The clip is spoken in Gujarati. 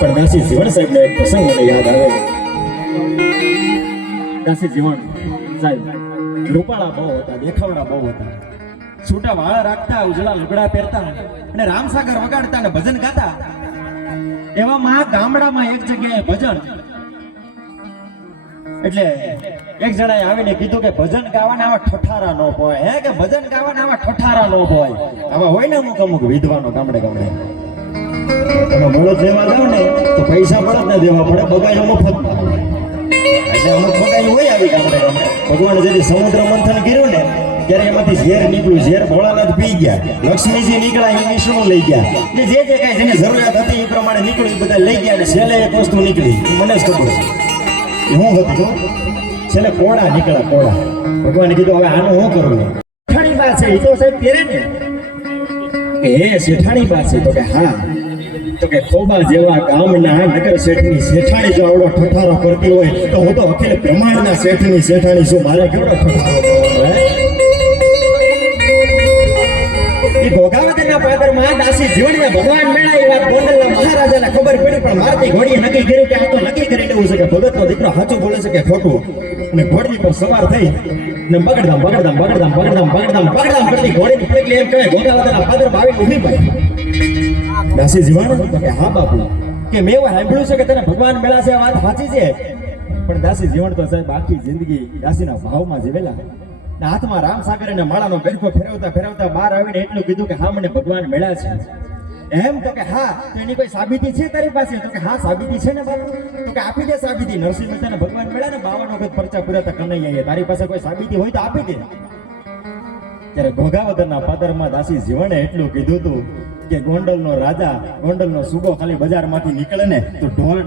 પણ જીવન સાહેબનો એક પ્રસંગ મને યાદ આવે દાસી જીવન સાહેબ, રૂપાળા બહુ હતા દેખાવડા બહુ હતા. છૂટા વાળા રાખતા, ઉજળા લુગડા પહેરતા અને રામસાગર વગાડતા અને ભજન ગાતા. એવામાં ગામડામાં એક જગ્યાએ ભજન. એટલે એક જણાએ આવીને કીધું કે ભજન ગાવાના આવા ઠઠારા નો હોય. હે કે ભજન ગાવાના આવા ઠઠારા નો હોય? આવા હોય ને અમુક અમુક વિદ્વાનો ગામડે ગામડે. તમે જેવા જાવ ને તો પણ જ ના દેવા પડે બગાઈ મફત એટલે અમુક હોય ભગવાન જયારે સમુદ્ર મંથન કર્યું ને, ત્યારે એમાંથી ઝેર નીકળ્યું. ઝેર ભોળાનાથ પી ગયા, લક્ષ્મીજી નીકળ્યા એ વિષ્ણુ લઈ ગયા. ને જે જે કાંઈ જેની જરૂરિયાત હતી એ પ્રમાણે નીકળ્યું બધા લઈ ગયા અને છેલ્લે એક વસ્તુ નીકળી. મને જ ખબર છે. હું હતું છેલ્લે કોળા નીકળ્યા કોળા ભગવાને કીધું, હવે આનું શું કરવું શેઠાણી પાસે એ તો સાહેબ પહેરે ને. કે હે શેઠાણી પાસે તો કે હા. તો કે ખોબા જેવા ગામના નગર શેઠની શેઠાણી જો આવડો ઠઠારો કરતી હોય, તો હું તો અખિલ બ્રહ્માંડના શેઠની શેઠાણી છું. મારે કેવડો ઠઠારો કરવો ભગવાન મેળા એ વાત ગોંડલના મહારાજાને ખબર પડી, પણ મારતી ઘોડીએ નક્કી કર્યું કે આ તો નક્કી કરી દેવું છે કે ભગતનો દીકરો સાચું બોલે છે કે ખોટું? અને ઘોડી પર સવાર થઈ. ને બગડધામ બગડધામ બગડધામ બગડધામ બગડધામ બગડધામ કરતી ઘોડીની પગલી એમ કહે ભોગાવતીના ફાધર આવીને ઊભી પડી. દાસી જીવણ? કે હા બાપુ. કે મેં એવું સાંભળ્યું છે કે તને ભગવાન મેળા છે આ વાત સાચી છે? પણ દાસી જીવણ તો સાહેબ આખી જિંદગી દાસીના ભાવમાં જીવેલા. હાથમાં રામ સાગર અને માળાનો ગરફો ફેરવતા ફેરવતા બહાર આવીને એટલું કીધું કે હા, મને ભગવાન મેળા છે. એમ તો કે હા તો એની કોઈ સાબિતી છે તારી પાસે? તો કે હા, સાબિતી છે ને બાપુ. તો કે આપી દે સાબિતી. નરસિંહ મહેતાને ભગવાન મળ્યા ને બાવન વખત પરચા પુરાતા કનૈયા તારી પાસે કોઈ સાબિતી હોય તો આપી દે. ત્યારે ઘોઘાવદરના પાદરમાં દાસી જીવણે એટલું કીધું હતું કે ગોંડલનો રાજા ગોંડલનો સુગો ખાલી બજારમાંથી નીકળે ને તો ઢોલ